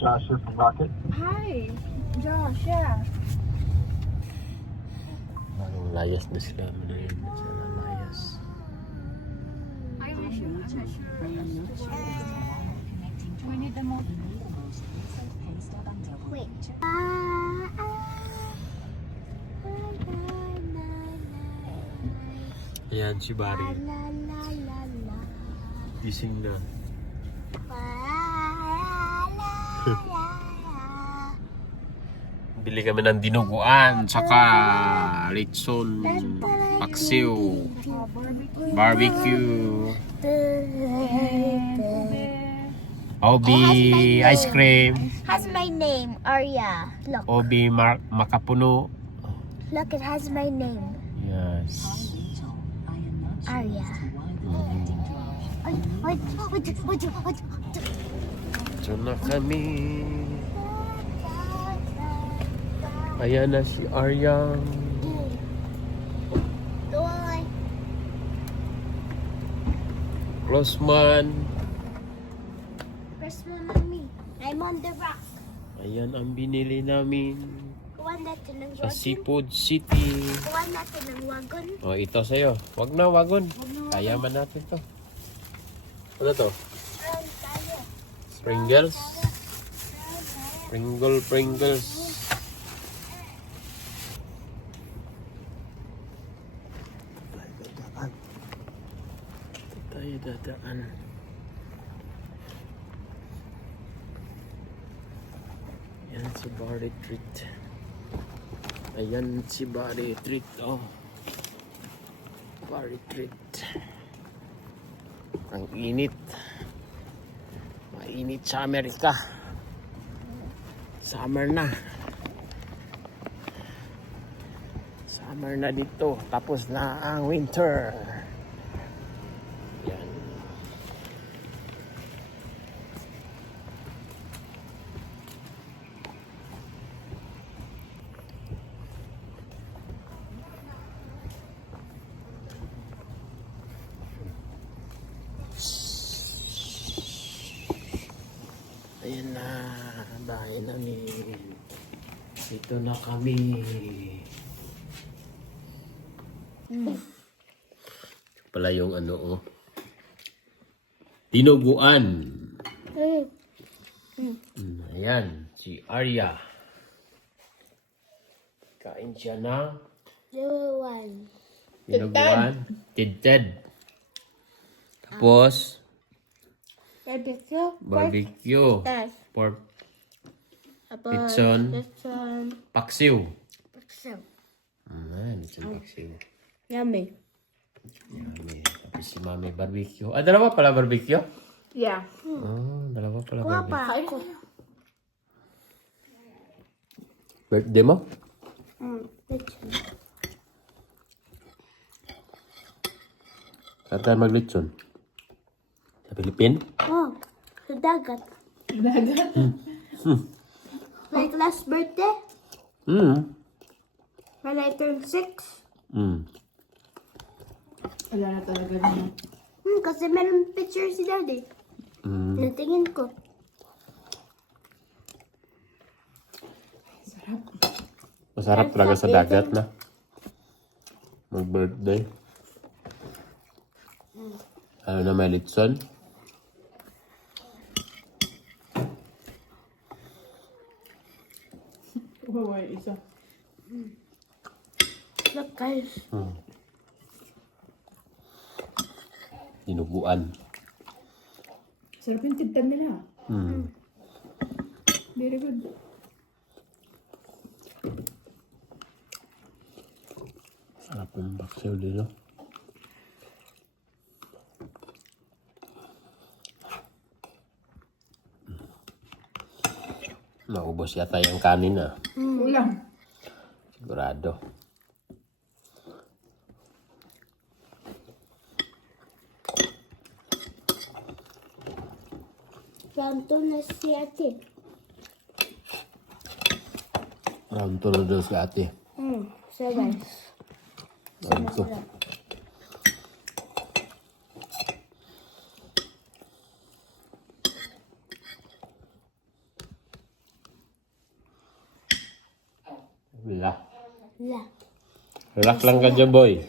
Josh here from Rocket. Hi, Josh. Yeah. Parang layas na sila. Manayin na sila layas. I wish you. I'm not sure. Do we need the more? Wait. Ayan si Barry. Gising na. Bili kami ng dinuguan, tsaka lechon, paksiw, barbecue, Obi ice cream, Has my name, Arya. Look, Obi makapuno. look, it has my name, Yes. Arya. Ito na kami. Ayan na si Arya. Doy. Closman. Where's my mommy? I'm on the rock. Ayan ang binili namin Kuha natin ng sa wagon. Seafood City. Kuha natin ng wagon. O, ito sa'yo. Wag na, wagon. Kaya man natin to. Ano to? Run tayo. Pringles? Pringles. Tayo dadaan. Yan si Barry Treat. Ayan si Barry Treat. Oh. Barry Treat. Ang init. Mainit sa Amerika. Summer na. Summer na dito. Tapos na ang winter. Yan. Ayan na, bahay namin. Dito na kami. Ito pala yung ano, oh. Dinuguan. Ayan, si Arya. Kain siya na Little one. dinuguan. Tinted. Tapos, Barbecue. barbecue. Tapos, Pork. Lechon. Paksiw. Lechon paksiw. Yummy. Yummy. Tapos si Mami barbecue. Ah, dalawa pala barbecue? Yeah. Oh, dalawa pala kuha barbecue. pa ako. Birthday mo? Saan tayo mag-lechon? Sa Pilipin? Oh, sa dagat. Dagat. Like last birthday, Mm. when I turned 6. Wala na talaga niya. Kasi meron picture si daddy. Natingin ko. Sarap. Masarap talaga sa dagat na. Mag-birthday. Ano na may lechon? Oh, isa. Look guys. Dinuguan. Sarap yung tintan nila. Very good. Sarap yung baksiw dito. Naubos yata yung kanin ah. Ulam. Sigurado. Santo na si ate. Round to na daw si ate. So guys. Round to. La. La. Relax lang ka dyan, boy.